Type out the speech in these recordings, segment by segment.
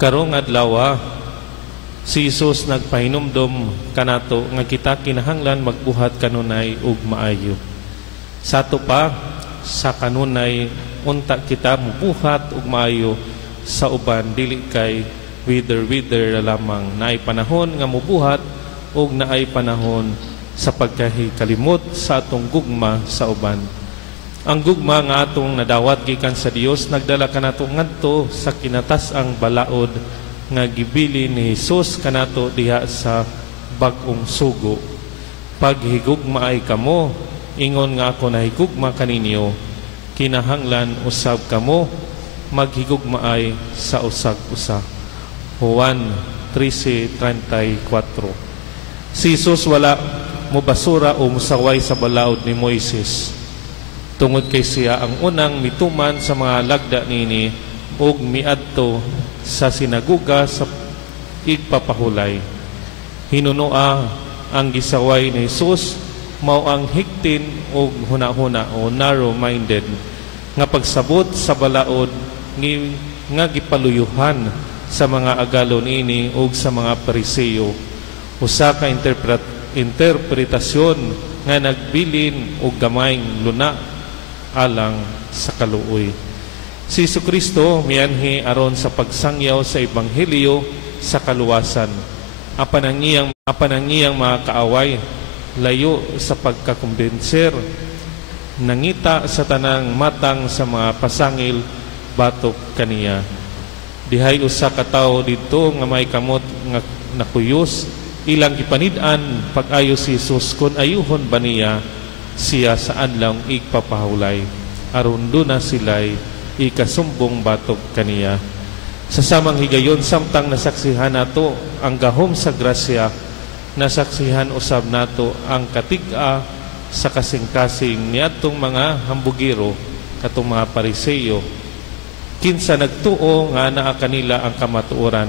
Karong adlaw si Jesus nagpahinumdom kanato nga kita kinahanglan magbuhat kanunay ug maayo. Sato pa sa kanunay unta kita mubuhat ug maayo sa uban, dili kay wither lamang. Naay panahon nga mubuhat ug naay panahon sa pagkahikalimot sa atong gugma sa uban. Ang gugma nga atong nadawat gikan sa Dios nagdala kanato ngadto sa kinatas-ang balaod nga gibili ni Jesus kanato diha sa bag-ong sugo. Paghigugma ay kamo, ingon nga ako nahigugma kaninyo, kinahanglan usab kamo maghigugma ay sa usag-usa. Juan 13:34. Si Jesus wala mubasura o musaway sa balaod ni Moises. Tungod kay siya ang unang mituman sa mga lagda nini ug miadto sa sinaguga sa igpapahulay. Hinunoa ang gisaway ni Jesus mao ang hiktin ug hunahuna o narrow-minded nga pagsabot sa balaod nga gipaluyuhan sa mga agalon ini ug sa mga Pariseo. Usa ka interpretasyon nga nagbilin og gamayng luna alang sa kaluoy. Si Jesucristo mianhi aron sa pagsangyaw sa ebanghelyo sa kaluwasan. Apan ang iyang mga kaaway layo sa pagkakumbinser, nangita sa tanang matang sa mga pasangil batok kaniya. Dihay usa ka tawo didto nga may kamot nga nakuyos, ilang gipanid-an pag-ayo si Jesus kun ayuhon ba niya siya sa adlaw igpapahulay, aron na sila'y ikasumbong batok kaniya. Sa samang higayon samtang nasaksihan nato ang gahom sa grasya, nasaksihan usab nato ang katig-a sa kasing-kasing niadtong mga hambugiro katong mga Pariseo. Kinsa nagtuo nga naa kanila ang kamatuoran.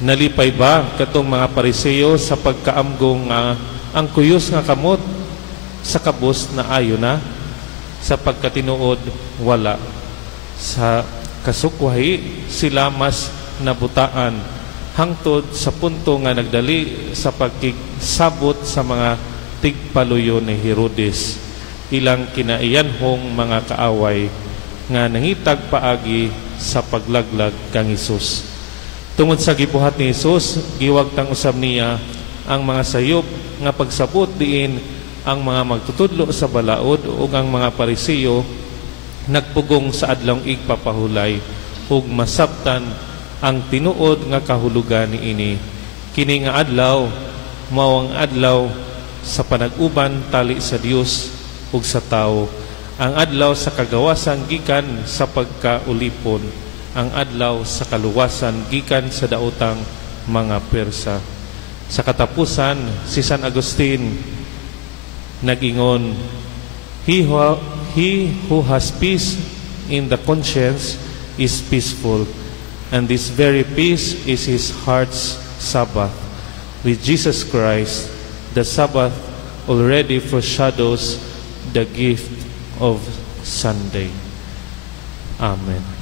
Nalipay ba katong mga Pariseo sa pagkaamgong nga ang kuyos nga kamot sa kabus na ayo na? Sa pagkatinuod wala. Sa kasukwahi sila mas nabutaan hangtod sa punto nga nagdali sa pagkisabot sa mga tigpaluyo ni Herodes, ilang kinaiyanhong mga kaaway nga nangitag paagi sa paglaglag kang Hesus. Tungod sa gibuhat ni Hesus, giwagtang usab niya ang mga sayop nga pagsabot diin ang mga magtutudlo sa balaod ug ang mga Pariseo nagpugong sa adlawng igpapahulay ug masabtan ang tinuod nga kahulugan niini. Kini nga adlaw mao ang adlaw sa panag-uban tali sa Dios ug sa tawo, ang adlaw sa kagawasan gikan sa pagkaulipon, ang adlaw sa kaluwasan gikan sa daotang mga Persa. Sa katapusan, si San Agustin nagingon, He who has peace in the conscience is peaceful, and this very peace is his heart's Sabbath. With Jesus Christ, the Sabbath already foreshadows the gift of Sunday. Amen.